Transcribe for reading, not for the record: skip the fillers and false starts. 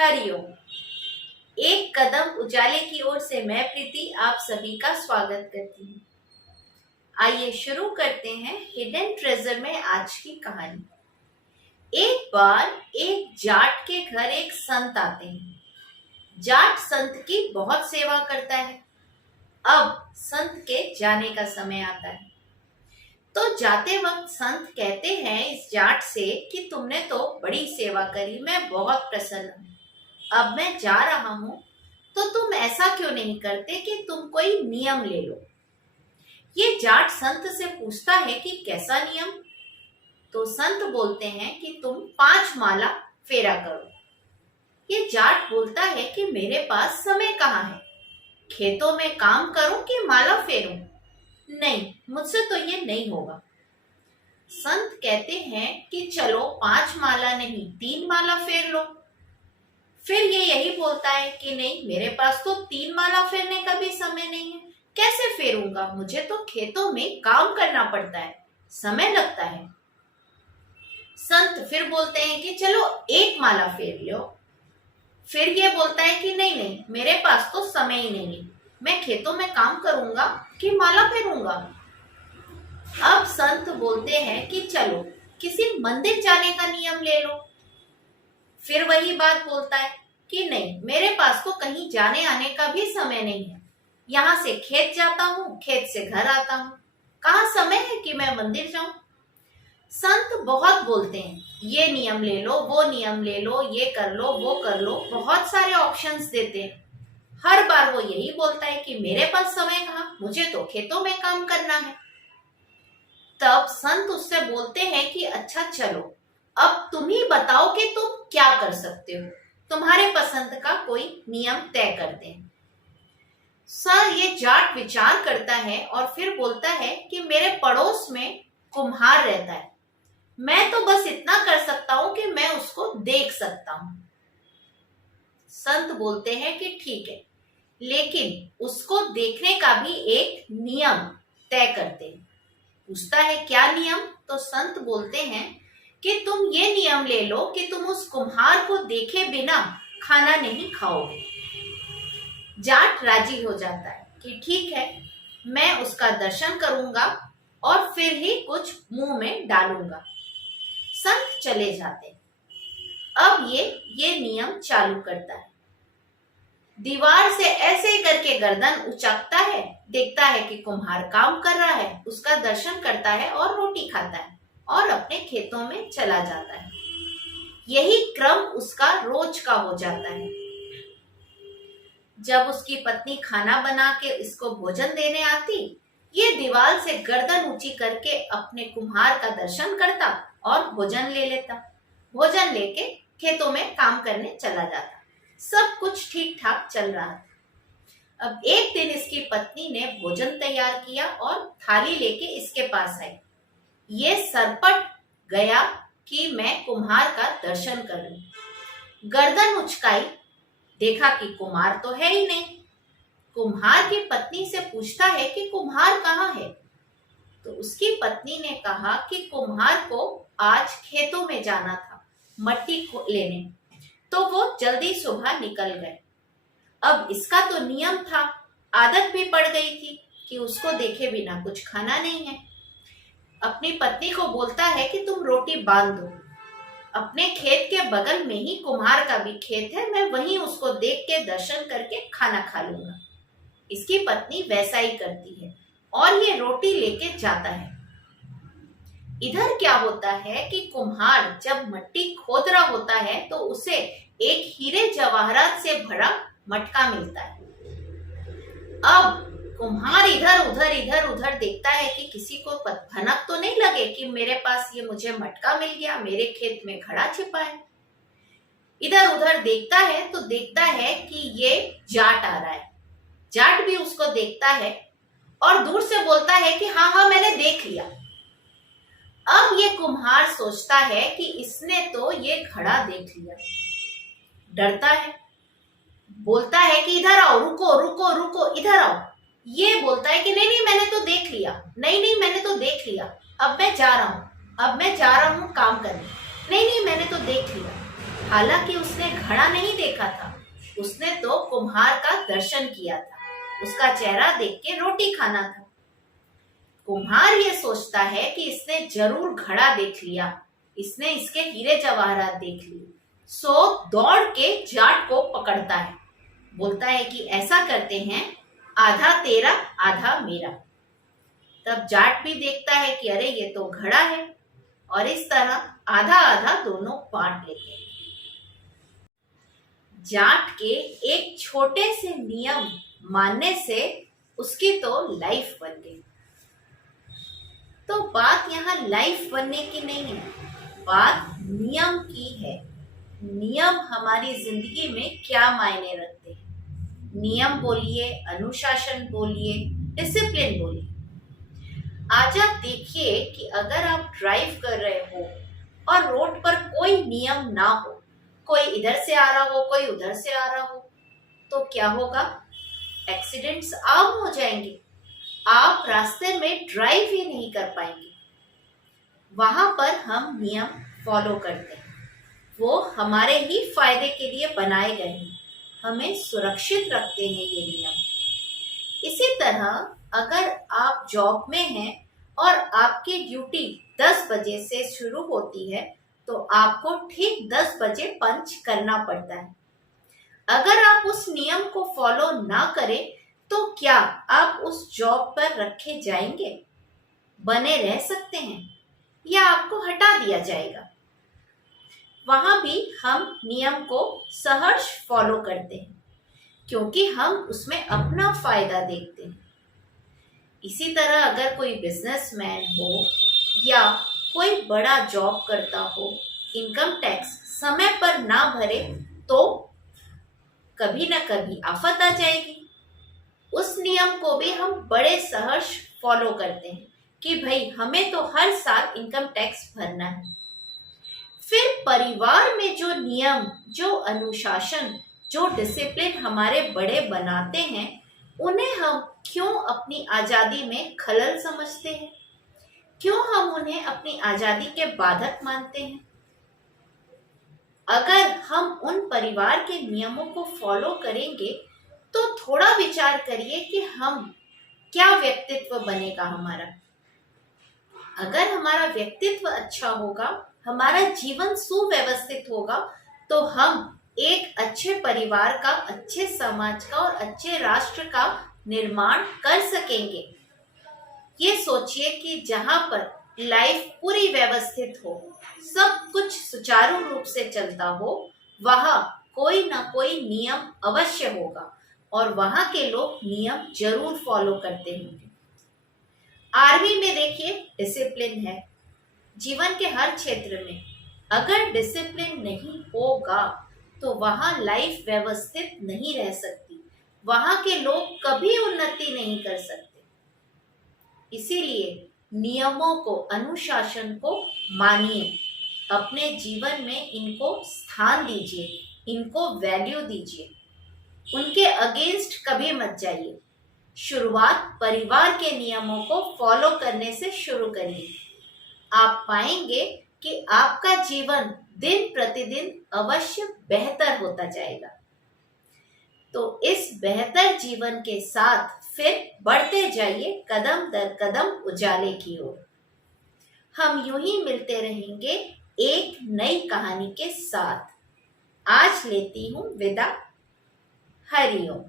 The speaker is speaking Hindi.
हरिओम। एक कदम उजाले की ओर से मैं प्रीति आप सभी का स्वागत करती हूँ। आइए शुरू करते हैं हिडन ट्रेजर में आज की कहानी। एक बार एक जाट के घर एक संत आते हैं। जाट संत की बहुत सेवा करता है। अब संत के जाने का समय आता है तो जाते वक्त संत कहते हैं इस जाट से कि तुमने तो बड़ी सेवा करी, मैं बहुत प्रसन्न हूँ। अब मैं जा रहा हूँ तो तुम ऐसा क्यों नहीं करते कि तुम कोई नियम ले लो। ये जाट संत से पूछता है कि कैसा नियम। तो संत बोलते हैं कि तुम 5 माला फेरा करो। ये जाट बोलता है कि मेरे पास समय कहाँ है, खेतों में काम करूं कि माला फेरूं। नहीं, मुझसे तो ये नहीं होगा। संत कहते हैं कि चलो 5 माला नहीं 3 माला फेर लो। फिर ये यही बोलता है कि नहीं, मेरे पास तो 3 माला फेरने का भी समय नहीं है, कैसे फेरूंगा, मुझे तो खेतों में काम करना पड़ता है, समय लगता है। संत फिर बोलते हैं कि चलो 1 माला फेर लो। फिर ये बोलता है कि नहीं नहीं, मेरे पास तो समय ही नहीं है, मैं खेतों में काम करूंगा कि माला फेरूंगा। अब संत बोलते हैं कि चलो किसी मंदिर जाने का नियम ले लो। फिर वही बात बोलता है कि नहीं, मेरे पास तो कहीं जाने आने का भी समय नहीं है, यहाँ से खेत जाता हूँ, खेत से घर आता हूँ, कहाँ समय है कि मैं मंदिर जाऊं। संत बहुत बोलते हैं ये नियम ले लो, वो नियम ले लो, ये कर लो, वो कर लो, बहुत सारे ऑप्शंस देते हैं। हर बार वो यही बोलता है कि मेरे पास समय कहाँ, मुझे तो खेतों में काम करना है। तब संत उससे बोलते हैं कि अच्छा चलो, अब तुम ही बताओ कि तुम क्या कर सकते हो, तुम्हारे पसंद का कोई नियम तय करते हैं। सर ये जाट विचार करता है और फिर बोलता है कि मेरे पड़ोस में कुम्हार रहता है, मैं तो बस इतना कर सकता हूं कि मैं उसको देख सकता हूं। संत बोलते हैं कि ठीक है, लेकिन उसको देखने का भी एक नियम तय करते हैं। पूछता है क्या नियम। तो संत बोलते हैं कि तुम ये नियम ले लो कि तुम उस कुम्हार को देखे बिना खाना नहीं खाओगे। जाट राजी हो जाता है कि ठीक है, मैं उसका दर्शन करूंगा और फिर ही कुछ मुंह में डालूंगा। संत चले जाते हैं। अब ये नियम चालू करता है। दीवार से ऐसे करके गर्दन उचकता है, देखता है कि कुम्हार काम कर रहा है, उसका दर्शन करता है और रोटी खाता है और अपने खेतों में चला जाता है। यही क्रम उसका रोज का हो जाता है। जब उसकी पत्नी खाना बना के इसको भोजन देने आती, ये दीवार से गर्दन ऊंची करके अपने कुम्हार का दर्शन करता और भोजन ले लेता। भोजन लेके खेतों में काम करने चला जाता। सब कुछ ठीक ठाक चल रहा था। अब एक दिन इसकी पत्नी ने भोजन तैयार किया और थाली लेके इसके पास आई। ये सरपट गया कि मैं कुम्हार का दर्शन कर लूं। गर्दन उचकाई, देखा कि कुम्हार तो है ही नहीं। कुम्हार की पत्नी से पूछता है कि कुम्हार कहाँ है। तो उसकी पत्नी ने कहा कि कुम्हार को आज खेतों में जाना था मट्टी लेने, तो वो जल्दी सुबह निकल गए। अब इसका तो नियम था, आदत भी पड़ गई थी कि उसको देखे बिना कुछ खाना नहीं है। अपनी पत्नी को बोलता है कि तुम रोटी बांध दो, अपने खेत के बगल में ही कुम्हार का भी खेत है, मैं वहीं उसको देख के दर्शन करके खाना खा लूंगा। इसकी पत्नी वैसा ही करती है और ये रोटी लेके जाता है। इधर क्या होता है कि कुम्हार जब मट्टी खोद रहा होता है तो उसे एक हीरे जवाहरात से भरा मटका मिलता है। अब कुम्हार इधर उधर देखता है कि किसी को भनक तो नहीं लगे कि मेरे पास ये मुझे मटका मिल गया, मेरे खेत में घड़ा छिपा है। इधर उधर देखता है तो देखता है कि ये जाट आ रहा है। जाट भी उसको देखता है और दूर से बोलता है कि हाँ हाँ मैंने देख लिया। अब ये कुम्हार सोचता है कि इसने तो ये घड़ा देख लिया। डरता है, बोलता है कि इधर आओ, रुको रुको रुको, इधर आओ। ये बोलता है कि नहीं नहीं मैंने तो देख लिया, नहीं नहीं मैंने तो देख लिया, अब मैं जा रहा हूँ काम करने, नहीं नहीं मैंने तो देख लिया। हालांकि उसने घड़ा नहीं देखा था, उसने तो कुम्हार का दर्शन किया था। उसका चेहरा देख के रोटी खाना था। कुम्हार ये सोचता है कि इसने जरूर घड़ा देख लिया, इसने इसके हीरे जवाहरात देख लिए, सो दौड़ के जाट को पकड़ता है। बोलता है कि ऐसा करते हैं, आधा तेरा आधा मेरा। तब जाट भी देखता है कि अरे ये तो घड़ा है, और इस तरह आधा आधा दोनों बांट लेते हैं। जाट के एक छोटे से नियम मानने से उसकी तो लाइफ बन गई। तो बात यहाँ लाइफ बनने की नहीं है, बात नियम की है। नियम हमारी जिंदगी में क्या मायने रखते हैं? नियम बोलिए, अनुशासन बोलिए, डिसिप्लिन बोलिए। आज आप देखिए कि अगर आप ड्राइव कर रहे हो और रोड पर कोई नियम ना हो, कोई इधर से आ रहा हो, कोई उधर से आ रहा हो, तो क्या होगा? एक्सीडेंट्स आम हो जाएंगे। आप रास्ते में ड्राइव ही नहीं कर पाएंगे। वहां पर हम नियम फॉलो करते हैं, वो हमारे ही फायदे के लिए बनाए गए हैं, हमें सुरक्षित रखते हैं ये नियम। इसी तरह अगर आप जॉब में हैं और आपकी ड्यूटी 10 बजे से शुरू होती है, तो आपको ठीक 10 बजे पंच करना पड़ता है। अगर आप उस नियम को फॉलो ना करें, तो क्या आप उस जॉब पर रखे जाएंगे? बने रह सकते हैं या आपको हटा दिया जाएगा? वहां भी हम नियम को सहर्ष फॉलो करते हैं, क्योंकि हम उसमें अपना फायदा देखते हैं। इसी तरह अगर कोई बिजनेसमैन हो या कोई बड़ा जॉब करता हो, इनकम टैक्स समय पर ना भरे तो कभी ना कभी आफत आ जाएगी। उस नियम को भी हम बड़े सहर्ष फॉलो करते हैं कि भाई हमें तो हर साल इनकम टैक्स भरना है। फिर परिवार में जो नियम, जो अनुशासन, जो डिसिप्लिन हमारे बड़े बनाते हैं, उन्हें हम क्यों अपनी आजादी में खलल समझते हैं? क्यों हम उन्हें अपनी आजादी के बाधक मानते हैं? अगर हम उन परिवार के नियमों को फॉलो करेंगे, तो थोड़ा विचार करिए कि हम क्या व्यक्तित्व बनेगा हमारा। अगर हमारा व्यक्तित्व अच्छा होगा, हमारा जीवन सुव्यवस्थित होगा, तो हम एक अच्छे परिवार का, अच्छे समाज का और अच्छे राष्ट्र का निर्माण कर सकेंगे। ये सोचिए कि जहां पर लाइफ पूरी व्यवस्थित हो, सब कुछ सुचारू रूप से चलता हो, वहां कोई ना कोई नियम अवश्य होगा और वहां के लोग नियम जरूर फॉलो करते होंगे। आर्मी में देखिए डिसिप्लिन है। जीवन के हर क्षेत्र में अगर डिसिप्लिन नहीं होगा, तो वहां लाइफ व्यवस्थित नहीं रह सकती, वहां के लोग कभी उन्नति नहीं कर सकते। इसीलिए नियमों को, अनुशासन को मानिए, अपने जीवन में इनको स्थान दीजिए, इनको वैल्यू दीजिए, उनके अगेंस्ट कभी मत जाइए। शुरुआत परिवार के नियमों को फॉलो करने से शुरू करिए। आप पाएंगे कि आपका जीवन दिन प्रतिदिन अवश्य बेहतर होता जाएगा। तो इस बेहतर जीवन के साथ फिर बढ़ते जाइए कदम दर कदम उजाले की ओर। हम यूं ही मिलते रहेंगे एक नई कहानी के साथ। आज लेती हूं विदा। हरिओम।